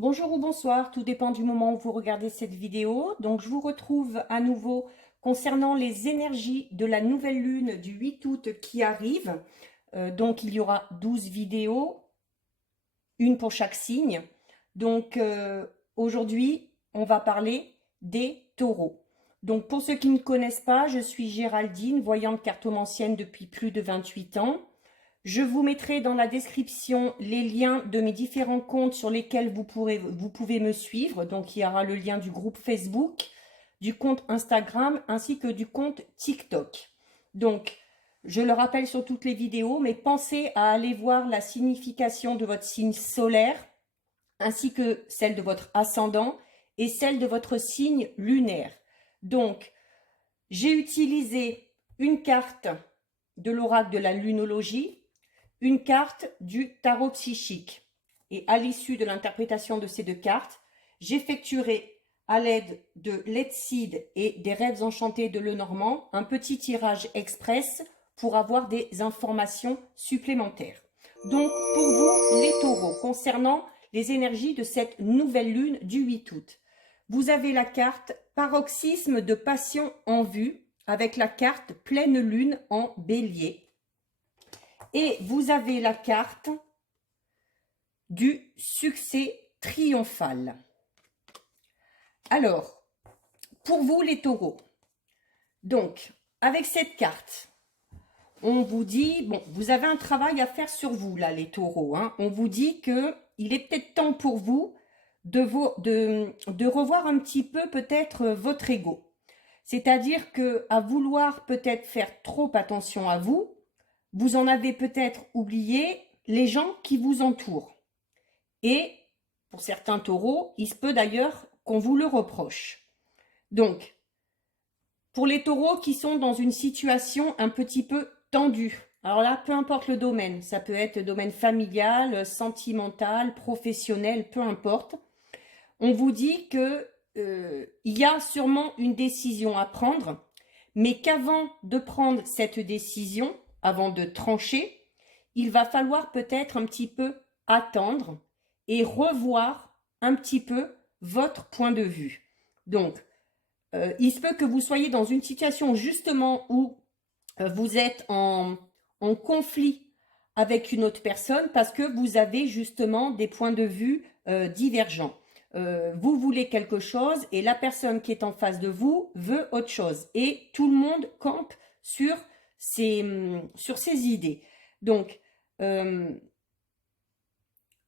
Bonjour ou bonsoir, tout dépend du moment où vous regardez cette vidéo. Donc je vous retrouve à nouveau concernant les énergies de la nouvelle lune du 8 août qui arrive. Donc il y aura 12 vidéos, une pour chaque signe. Donc aujourd'hui, on va parler des taureaux. Donc pour ceux qui ne connaissent pas, je suis Géraldine, voyante cartomancienne depuis plus de 28 ans. Je vous mettrai dans la description les liens de mes différents comptes sur lesquels vous pouvez me suivre. Donc, il y aura le lien du groupe Facebook, du compte Instagram ainsi que du compte TikTok. Donc, je le rappelle sur toutes les vidéos, mais pensez à aller voir la signification de votre signe solaire ainsi que celle de votre ascendant et celle de votre signe lunaire. Donc, j'ai utilisé une carte de l'oracle de la lunologie, une carte du tarot psychique. Et à l'issue de l'interprétation de ces deux cartes, j'effectuerai à l'aide de l'Etseed et des rêves enchantés de Lenormand un petit tirage express pour avoir des informations supplémentaires. Donc pour vous les taureaux, concernant les énergies de cette nouvelle lune du 8 août, vous avez la carte paroxysme de passion en vue avec la carte pleine lune en bélier. Et vous avez la carte du succès triomphal. Alors, pour vous les taureaux, donc, avec cette carte, on vous dit, bon, vous avez un travail à faire sur vous, là, les taureaux. Hein. On vous dit qu'il est peut-être temps pour vous de revoir un petit peu peut-être votre ego. C'est-à-dire qu'à vouloir peut-être faire trop attention à vous, vous en avez peut-être oublié les gens qui vous entourent. Et pour certains taureaux, il se peut d'ailleurs qu'on vous le reproche. Donc, pour les taureaux qui sont dans une situation un petit peu tendue, alors là, peu importe le domaine, ça peut être domaine familial, sentimental, professionnel, peu importe, on vous dit que il y a sûrement une décision à prendre, mais qu'avant de prendre cette décision, avant de trancher, il va falloir peut-être un petit peu attendre et revoir un petit peu votre point de vue. Donc, il se peut que vous soyez dans une situation justement où vous êtes en conflit avec une autre personne parce que vous avez justement des points de vue divergents. Vous voulez quelque chose et la personne qui est en face de vous veut autre chose. Et tout le monde campe sur ses idées. Donc,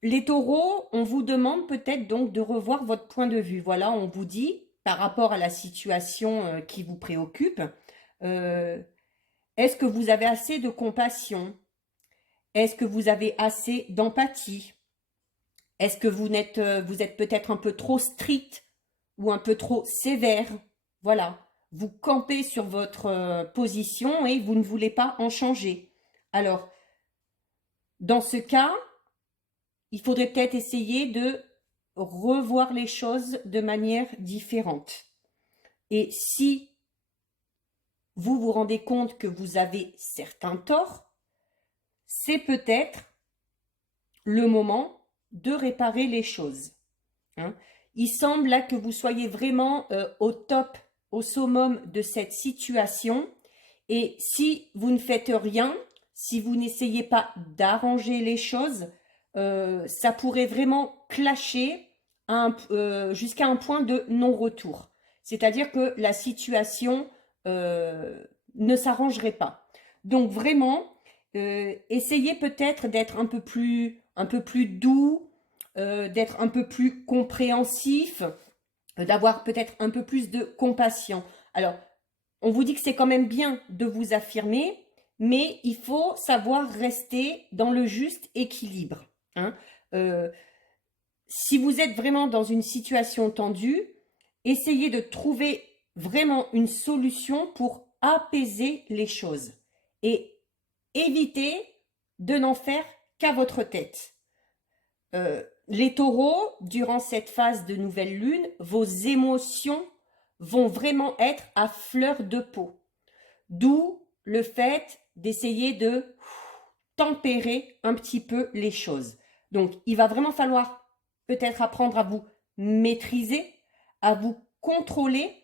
les taureaux, on vous demande peut-être donc de revoir votre point de vue. Voilà, on vous dit, par rapport à la situation qui vous préoccupe, euh, est-ce que vous avez assez de compassion? Est-ce que vous avez assez d'empathie? Est-ce que vous êtes peut-être un peu trop strict ou un peu trop sévère? Voilà, vous campez sur votre position et vous ne voulez pas en changer. Alors, dans ce cas, il faudrait peut-être essayer de revoir les choses de manière différente. Et si vous vous rendez compte que vous avez certains torts, c'est peut-être le moment de réparer les choses. Hein. Il semble là que vous soyez vraiment au top, au summum de cette situation. Et si vous ne faites rien, si vous n'essayez pas d'arranger les choses, ça pourrait vraiment clasher jusqu'à un point de non-retour. C'est-à-dire que la situation ne s'arrangerait pas. Donc vraiment, essayez peut-être d'être un peu plus doux, d'être un peu plus compréhensif, d'avoir peut-être un peu plus de compassion. Alors, on vous dit que c'est quand même bien de vous affirmer, mais il faut savoir rester dans le juste équilibre. Hein. Euh, si vous êtes vraiment dans une situation tendue, essayez de trouver vraiment une solution pour apaiser les choses et évitez de n'en faire qu'à votre tête. Les taureaux, durant cette phase de nouvelle lune, vos émotions vont vraiment être à fleur de peau. D'où le fait d'essayer de tempérer un petit peu les choses. Donc, il va vraiment falloir peut-être apprendre à vous maîtriser, à vous contrôler,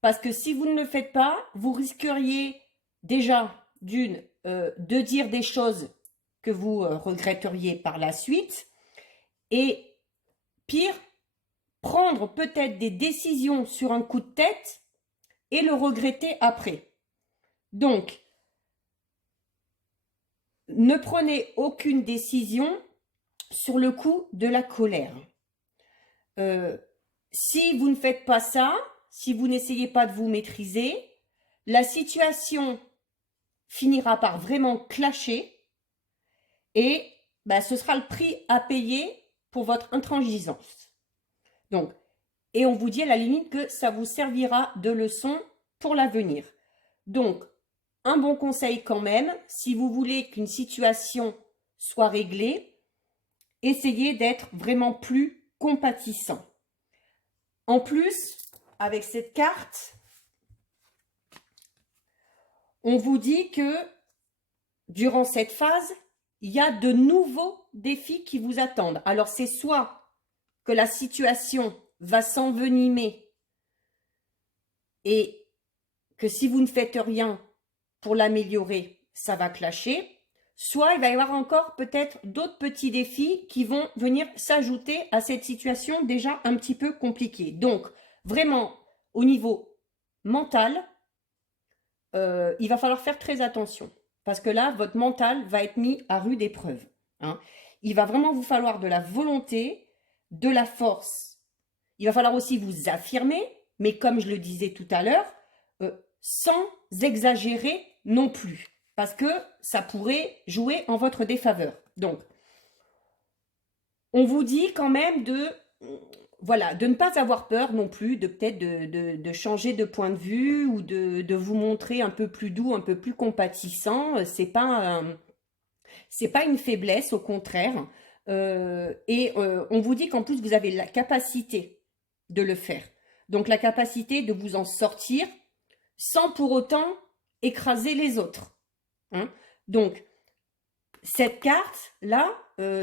parce que si vous ne le faites pas, vous risqueriez déjà de dire des choses que vous regretteriez par la suite, et pire, prendre peut-être des décisions sur un coup de tête et le regretter après. Donc, ne prenez aucune décision sur le coup de la colère. Si vous ne faites pas ça, si vous n'essayez pas de vous maîtriser, la situation finira par vraiment clasher et ce sera le prix à payer pour votre intransigeance. Donc, et on vous dit à la limite que ça vous servira de leçon pour l'avenir. Donc, un bon conseil quand même, si vous voulez qu'une situation soit réglée, essayez d'être vraiment plus compatissant. En plus, avec cette carte, on vous dit que durant cette phase, il y a de nouveaux défis qui vous attendent. Alors, c'est soit que la situation va s'envenimer et que si vous ne faites rien pour l'améliorer, ça va clasher, soit il va y avoir encore peut-être d'autres petits défis qui vont venir s'ajouter à cette situation déjà un petit peu compliquée. Donc, vraiment, au niveau mental, il va falloir faire très attention. Parce que là, votre mental va être mis à rude épreuve. Hein. Il va vraiment vous falloir de la volonté, de la force. Il va falloir aussi vous affirmer, mais comme je le disais tout à l'heure, sans exagérer non plus. Parce que ça pourrait jouer en votre défaveur. Donc, on vous dit quand même de ne pas avoir peur non plus, peut-être de changer de point de vue ou de vous montrer un peu plus doux, un peu plus compatissant. C'est pas une faiblesse, au contraire. On vous dit qu'en plus, vous avez la capacité de le faire. Donc, la capacité de vous en sortir sans pour autant écraser les autres. Hein. Donc, cette carte-là,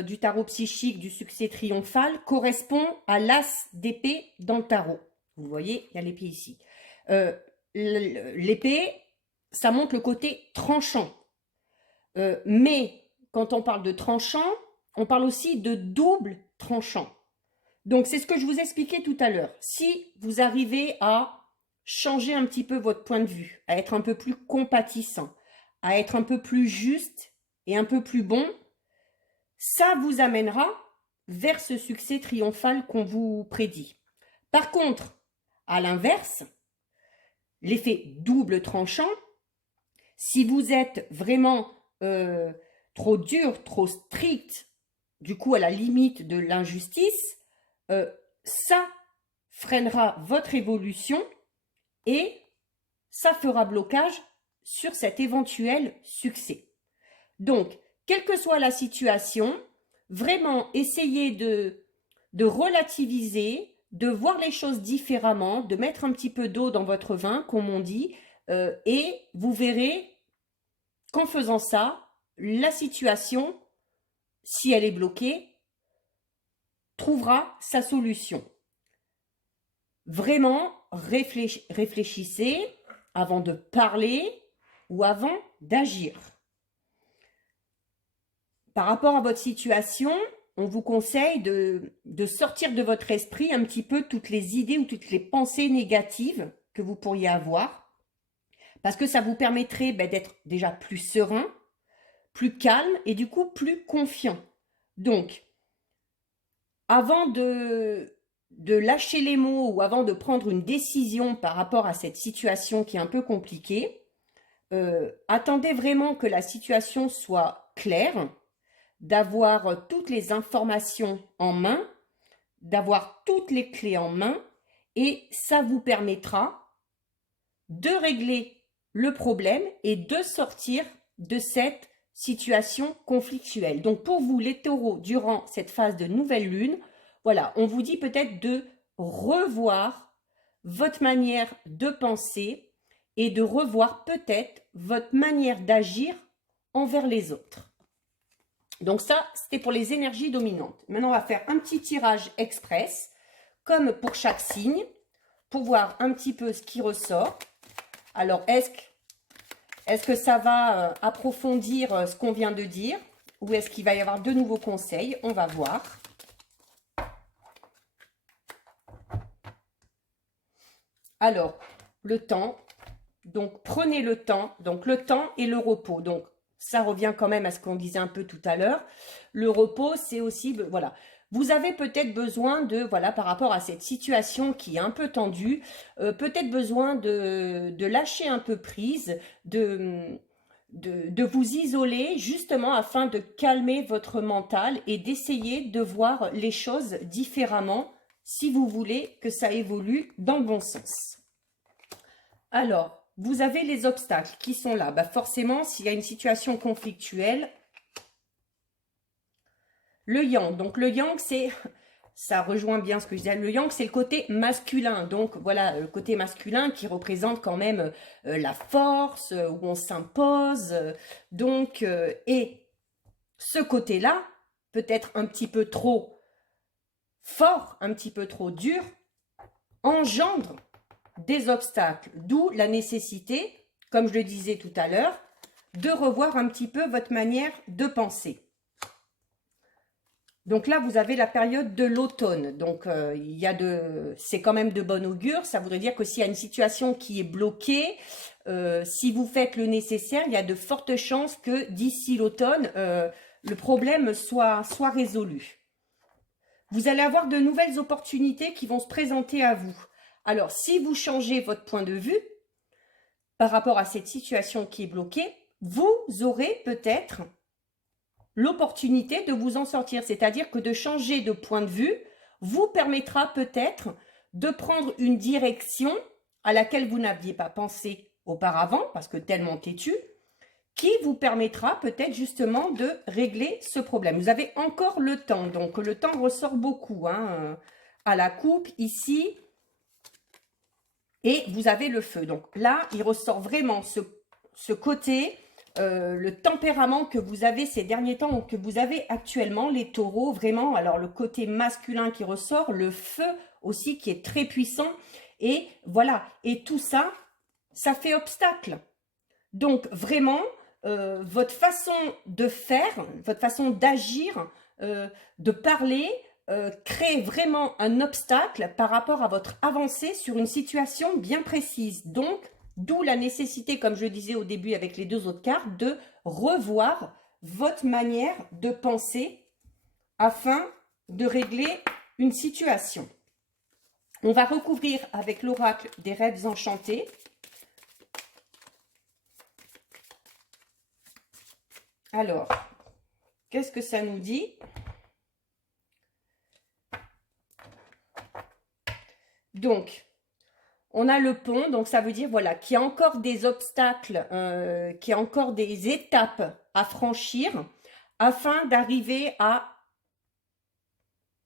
du tarot psychique du succès triomphal, correspond à l'as d'épée dans le tarot. Vous voyez, il y a l'épée ici. L'épée, ça montre le côté tranchant. Mais quand on parle de tranchant, on parle aussi de double tranchant. Donc, c'est ce que je vous expliquais tout à l'heure. Si vous arrivez à changer un petit peu votre point de vue, à être un peu plus compatissant, à être un peu plus juste et un peu plus bon, ça vous amènera vers ce succès triomphal qu'on vous prédit. Par contre, à l'inverse, l'effet double tranchant, si vous êtes vraiment trop dur, trop strict, du coup à la limite de l'injustice, ça freinera votre évolution et ça fera blocage sur cet éventuel succès. Donc, quelle que soit la situation, vraiment essayez de relativiser, de voir les choses différemment, de mettre un petit peu d'eau dans votre vin, comme on dit, et vous verrez qu'en faisant ça, la situation, si elle est bloquée, trouvera sa solution. Vraiment, réfléchissez avant de parler ou avant d'agir. Par rapport à votre situation, on vous conseille de sortir de votre esprit un petit peu toutes les idées ou toutes les pensées négatives que vous pourriez avoir, parce que ça vous permettrait d'être déjà plus serein, plus calme et du coup plus confiant. Donc, avant de lâcher les mots ou avant de prendre une décision par rapport à cette situation qui est un peu compliquée, attendez vraiment que la situation soit claire, d'avoir toutes les informations en main, d'avoir toutes les clés en main, et ça vous permettra de régler le problème et de sortir de cette situation conflictuelle. Donc pour vous les taureaux, durant cette phase de nouvelle lune, voilà, on vous dit peut-être de revoir votre manière de penser et de revoir peut-être votre manière d'agir envers les autres. Donc ça, c'était pour les énergies dominantes. Maintenant, on va faire un petit tirage express, comme pour chaque signe, pour voir un petit peu ce qui ressort. Alors, est-ce que ça va approfondir ce qu'on vient de dire, ou est-ce qu'il va y avoir de nouveaux conseils? On va voir. Alors, le temps. Donc, prenez le temps. Donc, le temps et le repos. Donc, ça revient quand même à ce qu'on disait un peu tout à l'heure. Le repos, c'est aussi, voilà. Vous avez peut-être besoin de, voilà, par rapport à cette situation qui est un peu tendue, peut-être besoin de lâcher un peu prise, de vous isoler justement afin de calmer votre mental et d'essayer de voir les choses différemment si vous voulez que ça évolue dans le bon sens. Alors, vous avez les obstacles qui sont là. Bah forcément, s'il y a une situation conflictuelle, le yang. Donc, le yang, c'est, ça rejoint bien ce que je disais, le yang, c'est le côté masculin. Donc, voilà, le côté masculin qui représente quand même la force, où on s'impose. Et ce côté-là, peut-être un petit peu trop fort, un petit peu trop dur, engendre des obstacles, d'où la nécessité, comme je le disais tout à l'heure, de revoir un petit peu votre manière de penser. Donc là, vous avez la période de l'automne. Donc, c'est quand même de bon augure. Ça voudrait dire que s'il y a une situation qui est bloquée, si vous faites le nécessaire, il y a de fortes chances que d'ici l'automne, le problème soit résolu. Vous allez avoir de nouvelles opportunités qui vont se présenter à vous. Alors, si vous changez votre point de vue par rapport à cette situation qui est bloquée, vous aurez peut-être l'opportunité de vous en sortir. C'est-à-dire que de changer de point de vue vous permettra peut-être de prendre une direction à laquelle vous n'aviez pas pensé auparavant, parce que tellement têtu, qui vous permettra peut-être justement de régler ce problème. Vous avez encore le temps, donc le temps ressort beaucoup à la coupe ici. Et vous avez le feu. Donc là, il ressort vraiment ce côté, le tempérament que vous avez ces derniers temps ou que vous avez actuellement, les taureaux, vraiment. Alors le côté masculin qui ressort, le feu aussi qui est très puissant. Et voilà, et tout ça, ça fait obstacle. Donc vraiment, votre façon de faire, votre façon d'agir, de parler, crée vraiment un obstacle par rapport à votre avancée sur une situation bien précise. Donc, d'où la nécessité, comme je le disais au début avec les deux autres cartes, de revoir votre manière de penser afin de régler une situation. On va recouvrir avec l'oracle des rêves enchantés. Alors, qu'est-ce que ça nous dit ? Donc, on a le pont, donc ça veut dire voilà, qu'il y a encore des obstacles, qu'il y a encore des étapes à franchir afin d'arriver à...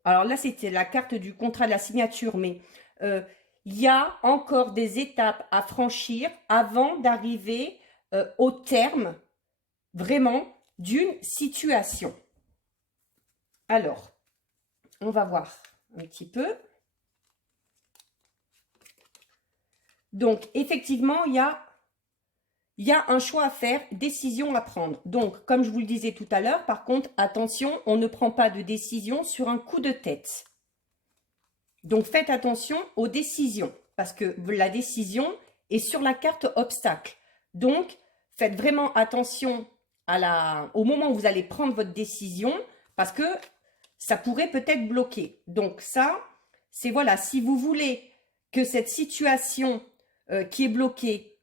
Alors là, c'était la carte du contrat de la signature, mais il y a encore des étapes à franchir avant d'arriver au terme vraiment d'une situation. Alors, on va voir un petit peu. Donc, effectivement, il y a un choix à faire, décision à prendre. Donc, comme je vous le disais tout à l'heure, par contre, attention, on ne prend pas de décision sur un coup de tête. Donc, faites attention aux décisions, parce que la décision est sur la carte obstacle. Donc, faites vraiment attention au moment où vous allez prendre votre décision, parce que ça pourrait peut-être bloquer. Donc, ça, c'est voilà, si vous voulez que cette situation qui est bloquée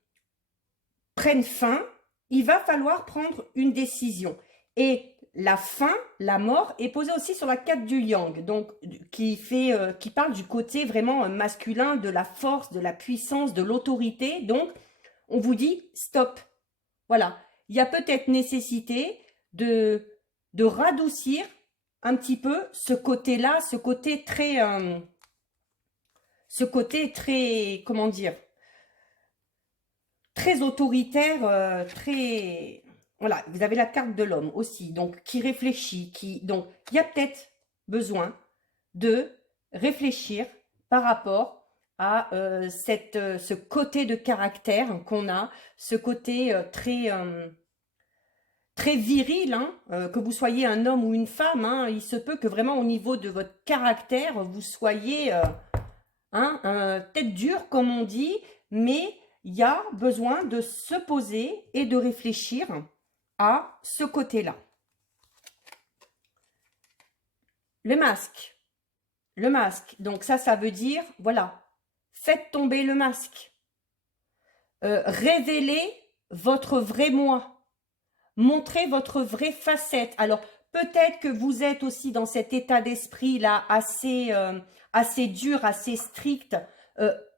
prenne fin, il va falloir prendre une décision. Et la fin, la mort, est posée aussi sur la carte du yang, donc qui parle du côté vraiment masculin, de la force, de la puissance, de l'autorité. Donc, on vous dit stop. Voilà, il y a peut-être nécessité de radoucir un petit peu ce côté-là, ce côté très, comment dire, très autoritaire, très voilà, vous avez la carte de l'homme aussi, donc qui réfléchit, donc il y a peut-être besoin de réfléchir par rapport à ce côté de caractère qu'on a, ce côté très viril, hein, que vous soyez un homme ou une femme, hein, il se peut que vraiment au niveau de votre caractère, vous soyez hein, tête dure comme on dit, mais il y a besoin de se poser et de réfléchir à ce côté-là. Le masque. Le masque. Donc ça veut dire, voilà, faites tomber le masque. Révélez votre vrai moi. Montrez votre vraie facette. Alors, peut-être que vous êtes aussi dans cet état d'esprit-là assez dur, assez strict,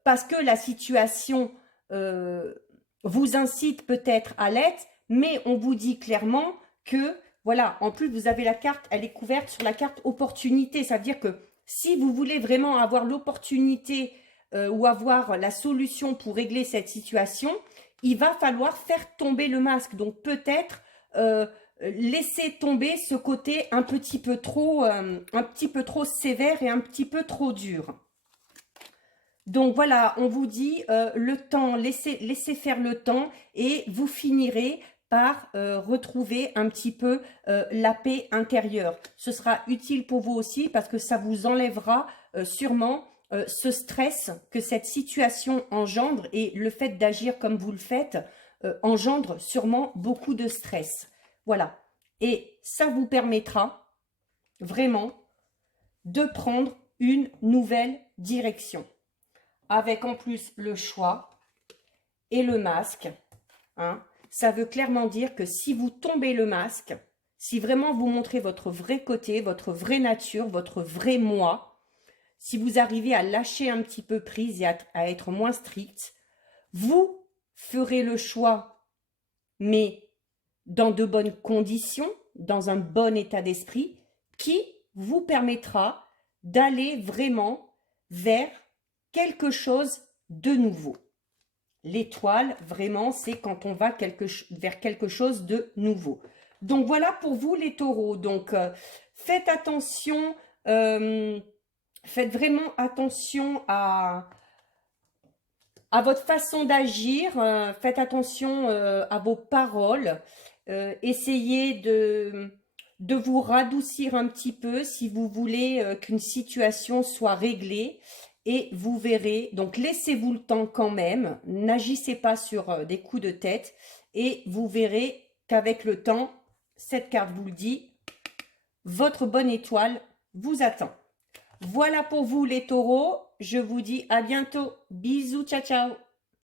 parce que la situation vous incite peut-être à l'être, mais on vous dit clairement que, voilà, en plus, vous avez la carte, elle est couverte sur la carte opportunité. Ça veut dire que si vous voulez vraiment avoir l'opportunité ou avoir la solution pour régler cette situation, il va falloir faire tomber le masque. Donc, peut-être laisser tomber ce côté un petit peu trop sévère et un petit peu trop dur. Donc voilà, on vous dit le temps, laissez faire le temps et vous finirez par retrouver un petit peu la paix intérieure. Ce sera utile pour vous aussi parce que ça vous enlèvera sûrement ce stress que cette situation engendre, et le fait d'agir comme vous le faites engendre sûrement beaucoup de stress. Voilà. Et ça vous permettra vraiment de prendre une nouvelle direction. Avec en plus le choix et le masque. Hein, ça veut clairement dire que si vous tombez le masque, si vraiment vous montrez votre vrai côté, votre vraie nature, votre vrai moi, si vous arrivez à lâcher un petit peu prise et à être moins strict, vous ferez le choix, mais dans de bonnes conditions, dans un bon état d'esprit, qui vous permettra d'aller vraiment vers quelque chose de nouveau. L'étoile, vraiment, c'est quand on va vers quelque chose de nouveau. Donc, voilà pour vous les taureaux. Donc, faites attention, faites vraiment attention à votre façon d'agir, faites attention à vos paroles, essayez de vous radoucir un petit peu si vous voulez qu'une situation soit réglée, et vous verrez, donc laissez-vous le temps quand même, n'agissez pas sur des coups de tête, et vous verrez qu'avec le temps, cette carte vous le dit, votre bonne étoile vous attend. Voilà pour vous les taureaux, je vous dis à bientôt, bisous, ciao ciao.